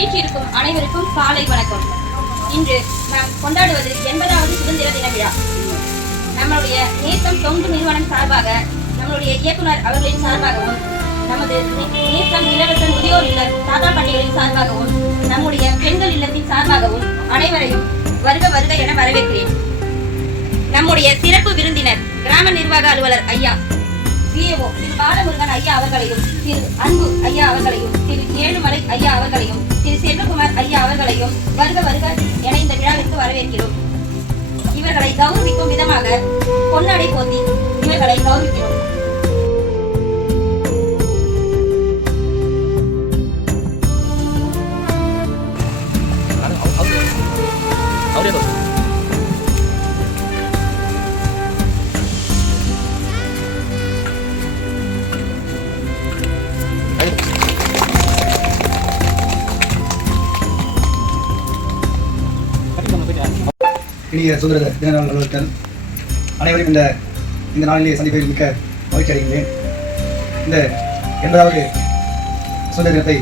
வீற்றிருக்கும் அனைவருக்கும் காலை வணக்கம். இன்று நாம் கொண்டாடுவது 80வது சுதந்திர தின விழா. நம்மளுடைய நேசம் தொண்டு நிறுவனம் சார்பாக, நம்மளுடைய இயக்குனர் அவர்களின் சார்பாகவும், நமது நேசம் இலவச முதியோர் இல்ல தாத்தா பாட்டிகளின் சார்பாகவும், நம்முடைய பெண்கள் இல்லத்தின் சார்பாகவும் அனைவரையும் வருக வருக என வரவேற்கிறேன். நம்முடைய சிறப்பு விருந்தினர் கிராம நிர்வாக அலுவலர் ஐயா விஏஓ திரு பாலமுருகன் ஐயா அவர்களையும், திரு அன்பு ஐயா அவர்களையும், திரு ஏழுமலை ஐயா அவர்களையும், திரு செல்வகுமார் ஐயா அவர்களையும் வருக வருக என இந்த விழாவிற்கு வரவேற்கிறோம். இவர்களை கௌரவிக்கும் விதமாக பொன்னாடை போத்தி இவர்களை கௌரவிக்கிறோம். இனிய சுதந்திர தின நல்வாழ்த்துக்கள். அனைவரும் இந்த நாளிலே சந்திப்பதில் மிக்க மகிழ்ச்சி அடைகின்றேன். இந்த 80வது சுதந்திர தினத்தை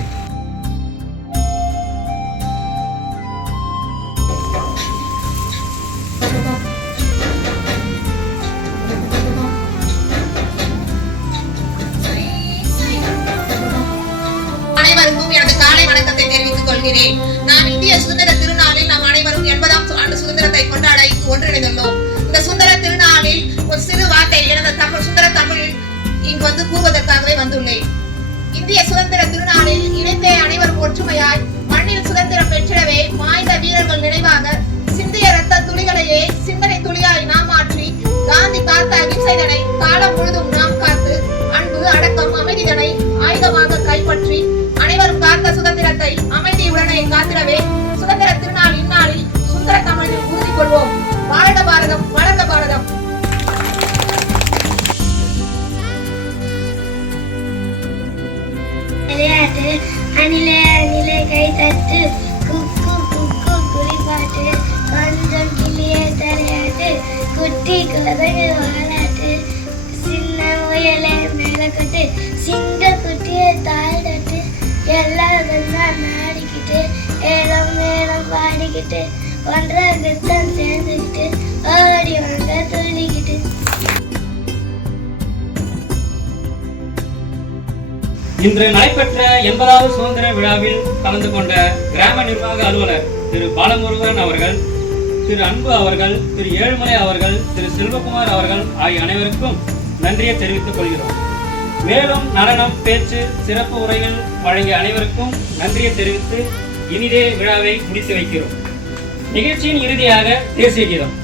அனைவருக்கும் எனது காலை வணக்கத்தை தெரிவித்துக் கொள்கிறேன். நான் இந்திய சுதந்திர திருநாளில் நாம் அனைவரும் 80ஆம் ஆண்டு சுதந்திரத்தை கொண்டாட ஒன்றிணைந்துள்ளோம். இந்த சுதந்திர திருநாளில் ஒரு சிறு வார்த்தை எனது சுதந்திர தமிழில் இங்கு கூறுவதற்காகவே வந்துள்ளேன். இந்திய சுதந்திர திருநாளில் இணைந்தே அனைவரும் ஒற்றுமையாய் மண்ணில் சுதந்திரம் பெற்றிடவே மாய்ந்த வீரர்கள் நினைவாக சிந்திய இரத்த துளிகளையே சிந்தனை துளியாய் நாம் மாற்றி காந்தி காத்த அகிம்சைதனை காலம் முழுதும் நாம் காத்து அன்பு அடக்கம் அமைதிதனை ஆயுதமாக கைப்பற்றி அனைவரும் காத்த சுதந்திரத்தை அமைதியுடனே காத்திடவே சுதந்திர திருநாள் இந்நாளில் சுந்தர தமிழில் உறுதி கொள்வோம். வாழ்க பாரதம், வளர்க பாரதம். விளையாட்டு அணிலே அணிலே கை தட்டு குக்கு குக்கு குளிப்பாட்டு கொஞ்சம் கிளியே தலையாட்டு குட்டி குழந்தைங்க வாழாட்டு சின்ன முயலே மேலக்கட்டு சிங்க குட்டியை தாய் தட்டு எல்லாரும் தான் நாடிக்கிட்டு ஏலம் மேலம் பாடிக்கிட்டு ஒன்றாகத்தான் சேர்ந்துக்கிட்டு ஓடி வாங்க துள்ளிக்கிட்டு. இன்று நடைபெற்ற 80வது சுதந்திர விழாவில் கலந்து கொண்ட கிராம நிர்வாக அலுவலர் திரு பாலமுருகன் அவர்கள், திரு அன்பு அவர்கள், திரு ஏழுமலை அவர்கள், திரு செல்வகுமார் அவர்கள் ஆகிய அனைவருக்கும் நன்றியை தெரிவித்துக் கொள்கிறோம். மேலும் நடனம், பேச்சு, சிறப்பு உரைகள் வழங்கிய அனைவருக்கும் நன்றியை தெரிவித்து இனிதே விழாவை முடித்து வைக்கிறோம். நிகழ்ச்சியின் இறுதியாக தேசிய கீதம்.